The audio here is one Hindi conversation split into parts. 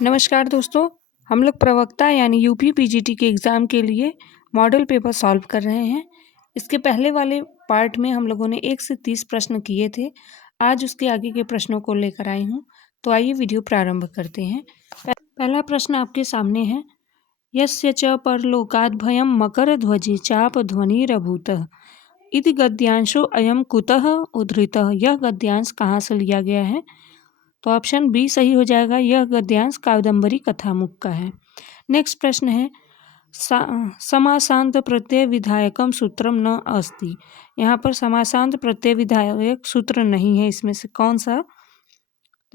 नमस्कार दोस्तों, हम लोग प्रवक्ता यानी यूपी पीजीटी के एग्ज़ाम के लिए मॉडल पेपर सॉल्व कर रहे हैं। इसके पहले वाले पार्ट में हम लोगों ने 1 से 30 प्रश्न किए थे। आज उसके आगे के प्रश्नों को लेकर आई हूँ, तो आइए वीडियो प्रारंभ करते हैं। पहला प्रश्न आपके सामने है, यस्य च परलोकाद्भयं मकरध्वजे चाप ध्वनिरभूतः इति गद्यांशो अयम कुतः उद्धृतः। यह गद्यांश कहाँ से लिया गया है? तो ऑप्शन बी सही हो जाएगा। यह गद्यांश कादम्बरी कथामुख का है। नेक्स्ट प्रश्न है, समासांत प्रत्यय विधायकम सूत्रम न अस्ति। यहाँ पर समासांत प्रत्यय विधायक सूत्र नहीं है, इसमें से कौन सा?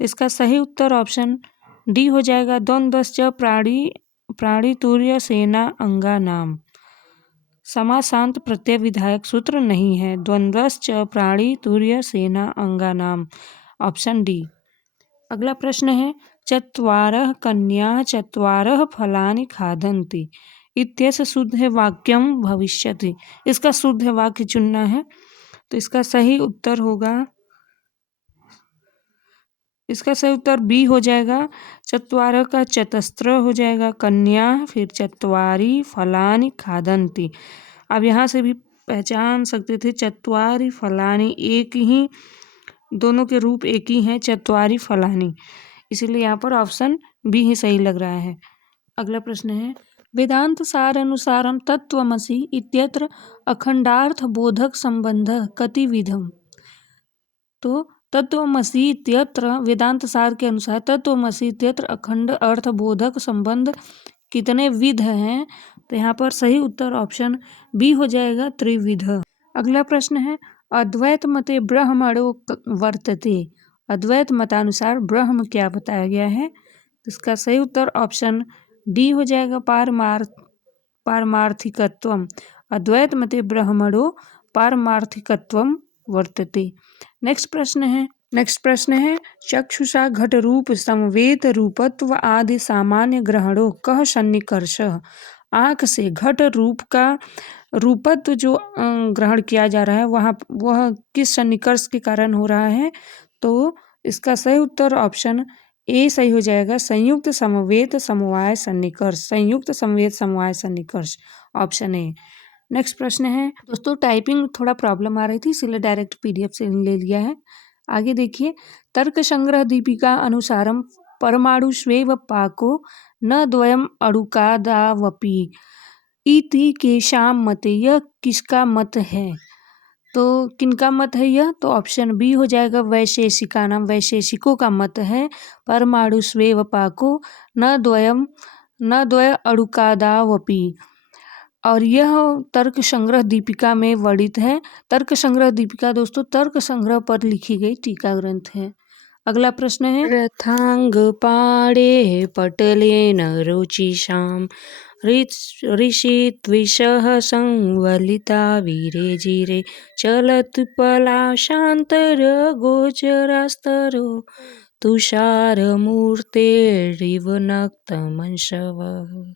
तो इसका सही उत्तर ऑप्शन डी हो जाएगा, द्वंद्वश्च प्राणी तुर्य सेना अंगा नाम। समासांत प्रत्यय विधायक सूत्र नहीं है, द्वंद्वश्च प्राणी तुर्य सेना अंगा नाम, ऑप्शन डी। अगला प्रश्न है, चत्वारः कन्याः चत्वारः फलानि खादन्ति इत्यस्य शुद्ध वाक्यम भविष्यति। इसका शुद्ध वाक्य चुनना है, तो इसका सही उत्तर बी हो जाएगा। चत्वारः का चतस्त्र हो जाएगा, कन्या फिर चत्वारि फलानि खादन्ति। अब यहाँ से भी पहचान सकते थे, चत्वारि फलानि एक ही, दोनों के रूप एक ही हैं, चत्वारि फलानि, इसीलिए यहाँ पर ऑप्शन बी ही सही लग रहा है। अगला प्रश्न है, वेदांत सार अनुसारम तत्त्वमसि इत्यत्र अखंडार्थ बोधक संबंध कतिविधम। तो तत्त्वमसि इत्यत्र वेदांत सार के अनुसार तत्त्वमसि इत्यत्र अखंड अर्थ बोधक संबंध कितने विध हैं? तो यहाँ पर सही उत्तर ऑप्शन बी हो जाएगा, त्रिविध। अगला प्रश्न है, अद्वैत मते ब्रह्मणो वर्तते। अद्वैत मतानुसार ब्रह्म क्या बताया गया है? इसका सही उत्तर ऑप्शन डी हो जाएगा, पारमार्थिकत्वम। अद्वैत मते ब्रह्मणो पारमार्थिकत्वम वर्तते। नेक्स्ट प्रश्न है, चक्षुषा घट रूप समवेत रूपत्व आदि सामान्य ग्रहणों कह सन्निकर्ष। आँख से घट रूप का रूपत्व जो ग्रहण किया जा रहा है वह किस सन्निकर्ष के कारण हो रहा है? तो इसका सही उत्तर ऑप्शन ए सही हो जाएगा, संयुक्त समवेत समवाय सन्निकर्ष। संयुक्त समवेत समवाय सन्निकर्ष, ऑप्शन ए। नेक्स्ट प्रश्न है, दोस्तों टाइपिंग थोड़ा प्रॉब्लम आ रही थी, इसलिए डायरेक्ट पीडीएफ से ले लिया है। आगे देखिए, तर्क संग्रह दीपिका अनुसारम परमाणुष्वेव पाको न द्वयम अणुकादावपि इति केशाम मते। यह किसका मत है? तो किनका मत है यह? तो ऑप्शन बी हो जाएगा, वैशेषिका नाम, वैशेषिकों का मत है। परमाणुष्वेव पाको न द्वय अणुकादावपि, और यह तर्क संग्रह दीपिका में वर्णित है। तर्क संग्रह दीपिका दोस्तों तर्क संग्रह पर लिखी गई टीका ग्रंथ है। अगला प्रश्न है, रथांग पाड़े पटलेन रुचिशाम ऋषि द्विषः संवलिता वीरे जीरे चलत पलाशांतर गोचरास्तरो तुषार मूर्तेरिव नक्तमंशवः।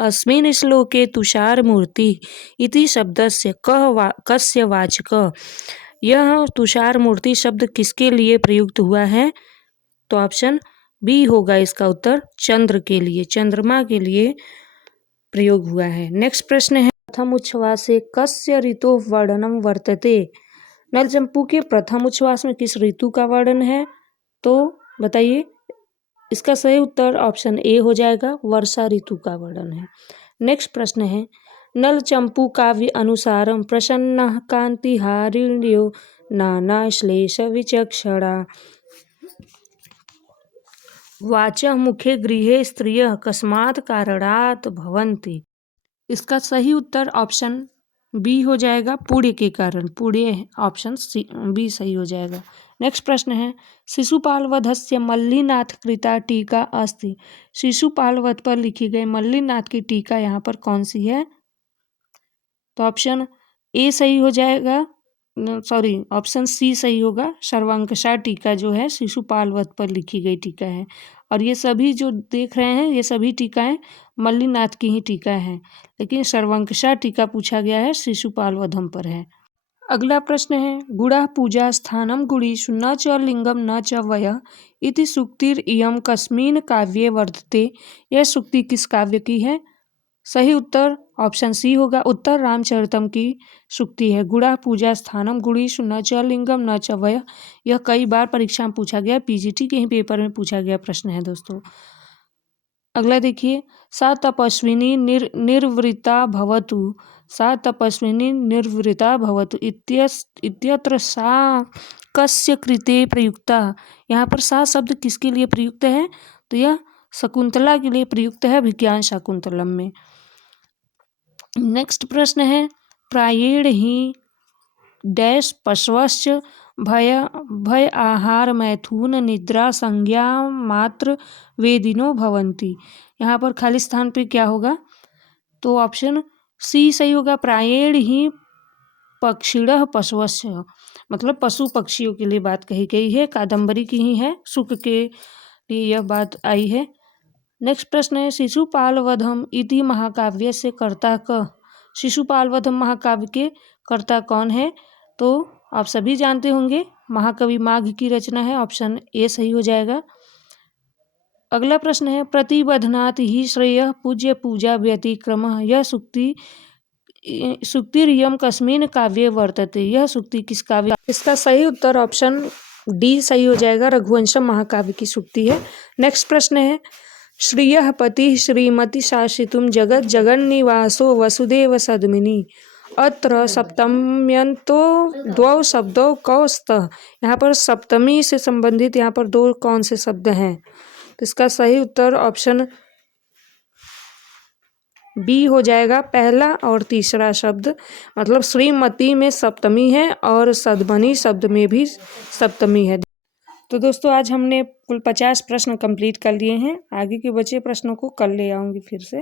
अस्मिन् श्लोके तुषार मूर्ति इति शब्दस्य कस्य वाचकः। यह तुषार मूर्ति शब्द किसके लिए प्रयुक्त हुआ है? तो ऑप्शन बी होगा इसका उत्तर, चंद्र के लिए, चंद्रमा के लिए प्रयोग हुआ है। नेक्स्ट प्रश्न है, प्रथम उच्छ्वास से कस्य ऋतु वर्णनम वर्तते। नलचंपू के प्रथम उच्छ्वास में किस ऋतु का वर्णन है? तो बताइए। इसका सही उत्तर ऑप्शन ए हो जाएगा, वर्षा ऋतु का वर्णन है। नेक्स्ट प्रश्न है, नलचंपू काव्य अनुसारम प्रसन्नः कांतिहारिण्यो नाना श्लेष विचक्षणा वाचः मुखे गृहे स्त्रियः कस्मात् कारणात् भवन्ति। इसका सही उत्तर ऑप्शन बी हो जाएगा, पुण्य के कारण। पुण्य, ऑप्शन सी बी सही हो जाएगा। नेक्स्ट प्रश्न है, शिशुपालवधस्य मल्लिनाथ कृता टीका अस्ति। शिशुपालवध पर लिखी गई मल्लिनाथ की टीका यहाँ पर कौन सी है? तो ऑप्शन ए सही हो जाएगा, ऑप्शन सी सही होगा, सर्वांकशा टीका जो है शिशुपालवध पर लिखी गई टीका है। और ये सभी जो देख रहे हैं ये सभी टीकाएं मल्लिनाथ की ही टीका हैं, लेकिन सर्वांकशा टीका पूछा गया है शिशुपालवधम पर है। अगला प्रश्न है गुड़ा पूजा स्थानम गुड़ीषु न च लिंगम न च वयः इति सूक्तिर इयम कस्मिन् काव्ये वर्तते। यह सूक्ति किस काव्य की है? सही उत्तर ऑप्शन सी होगा। उत्तर रामचरितम की सूक्ति है। गुड़ा पूजा स्थानम गुड़ीषु न च लिंगम न च वयः। यह कई बार परीक्षा में पूछा गया, पीजीटी के ही पेपर में पूछा गया प्रश्न है दोस्तों। अगला देखिए सा तपस्विनी निर्वृता भवतु, सा तपस्विनी निर्वृता भवतु इत्यत्र सा कस्य कृते प्रयुक्ता। यहाँ पर सा शब्द किसके लिए प्रयुक्त है? तो यह शकुंतला के लिए प्रयुक्त है अभिज्ञान शाकुंतलम में। नेक्स्ट प्रश्न है प्रायेण ही डैश पशवश्च भय आहार मैथुन निद्रा संज्ञा मात्र वेदिनो भवन्ति। यहाँ पर खाली स्थान पे क्या होगा? तो ऑप्शन सी सही होगा। प्रायेण ही पक्षिणः पशवस्य, मतलब पशु पक्षियों के लिए बात कही गई है। कादम्बरी की ही है, शुक के लिए यह बात आई है। नेक्स्ट प्रश्न है शिशुपाल वधम इति महाकाव्य से कर्ता क। शिशुपाल वधम महाकाव्य के कर्ता कौन है? तो आप सभी जानते होंगे, महाकवि माघ की रचना है। ऑप्शन ए सही हो जाएगा। अगला प्रश्न है प्रतिबधनात् ही श्रेयः पूज्य पूजा व्यतिक्रमः। यह सूक्तिरियं कस्मिन् काव्ये वर्तते। यह सूक्ति किस काव्य? इसका सही उत्तर ऑप्शन डी सही हो जाएगा। रघुवंशम महाकाव्य की सूक्ति है। नेक्स्ट प्रश्न है श्रियः पतिः श्रीमती शासितुं जगत् जगन्निवासो वसुदेव सद्मिनी। अत्र सप्तम्यन्तो द्वौ शब्दों कौ स्तः। यहाँ पर सप्तमी से संबंधित यहाँ पर दो कौन से शब्द हैं? तो इसका सही उत्तर ऑप्शन बी हो जाएगा, पहला और तीसरा शब्द। मतलब श्रीमती में सप्तमी है और सद्मनी शब्द में भी सप्तमी है। तो दोस्तों आज हमने कुल 50 प्रश्न कंप्लीट कर लिए हैं। आगे के बचे प्रश्नों को कल ले आऊँगी फिर से।